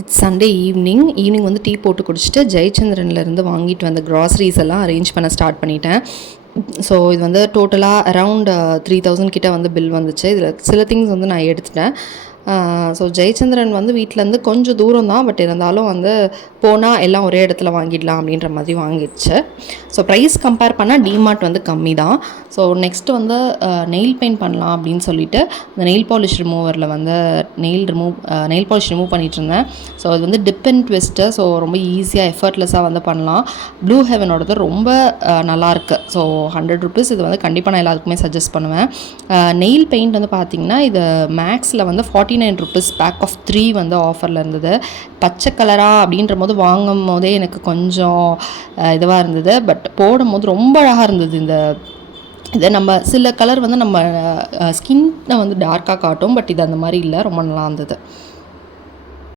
It's Sunday evening வந்து tea போட்டு குடிச்சிட்டு ஜெயச்சந்திரன்லேருந்து வாங்கிட்டு வந்த க்ராசரிஸ் எல்லாம் அரேஞ்ச் பண்ண ஸ்டார்ட் பண்ணிட்டேன். ஸோ இது வந்து டோட்டலாக அரவுண்ட் 3000 கிட்ட வந்து பில் வந்துச்சு. இதில் சில திங்ஸ் வந்து நான் எடுத்துட்டேன். ஸோ ஜெயச்சந்திரன் வந்து வீட்டிலேருந்து கொஞ்சம் தூரம் தான், பட் இருந்தாலும் வந்து போனால் எல்லாம் ஒரே இடத்துல வாங்கிடலாம் அப்படின்ற மாதிரி வாங்கிடுச்சு. ஸோ ப்ரைஸ் கம்பேர் பண்ணால் டிமார்ட் வந்து கம்மி தான். ஸோ நெக்ஸ்ட்டு வந்து நெயில் பெயிண்ட் பண்ணலாம் அப்படின்னு சொல்லிட்டு இந்த நெயில் பாலிஷ் ரிமூவரில் வந்து நெயில் பாலிஷ் ரிமூவ் பண்ணிகிட்டு இருந்தேன். ஸோ அது வந்து டிப் அண்ட் ட்விஸ்ட்டு, ஸோ ரொம்ப ஈஸியாக எஃபர்ட்லெஸ்ஸாக வந்து பண்ணலாம். ப்ளூ ஹெவனோடது ரொம்ப நல்லாயிருக்கு. ஸோ ₹100 இது வந்து கண்டிப்பாக நான் எல்லாத்துக்குமே சஜஸ்ட் பண்ணுவேன். நெயில் பெயிண்ட் வந்து பார்த்திங்கன்னா இது மேக்ஸில் வந்து ₹49 பேக் ஆஃப் 3 வந்து ஆஃபரில் இருந்தது. பச்சை கலராக அப்படின்ற போது வாங்கும் போதே எனக்கு கொஞ்சம் இதுவாக இருந்தது. பட் போடும்போது ரொம்ப அழகாக இருந்தது. இதை நம்ம சில கலர் வந்து நம்ம ஸ்கின்னை வந்து டார்க்காக காட்டும், பட் இது அந்த மாதிரி இல்லை, ரொம்ப நல்லா இருந்தது.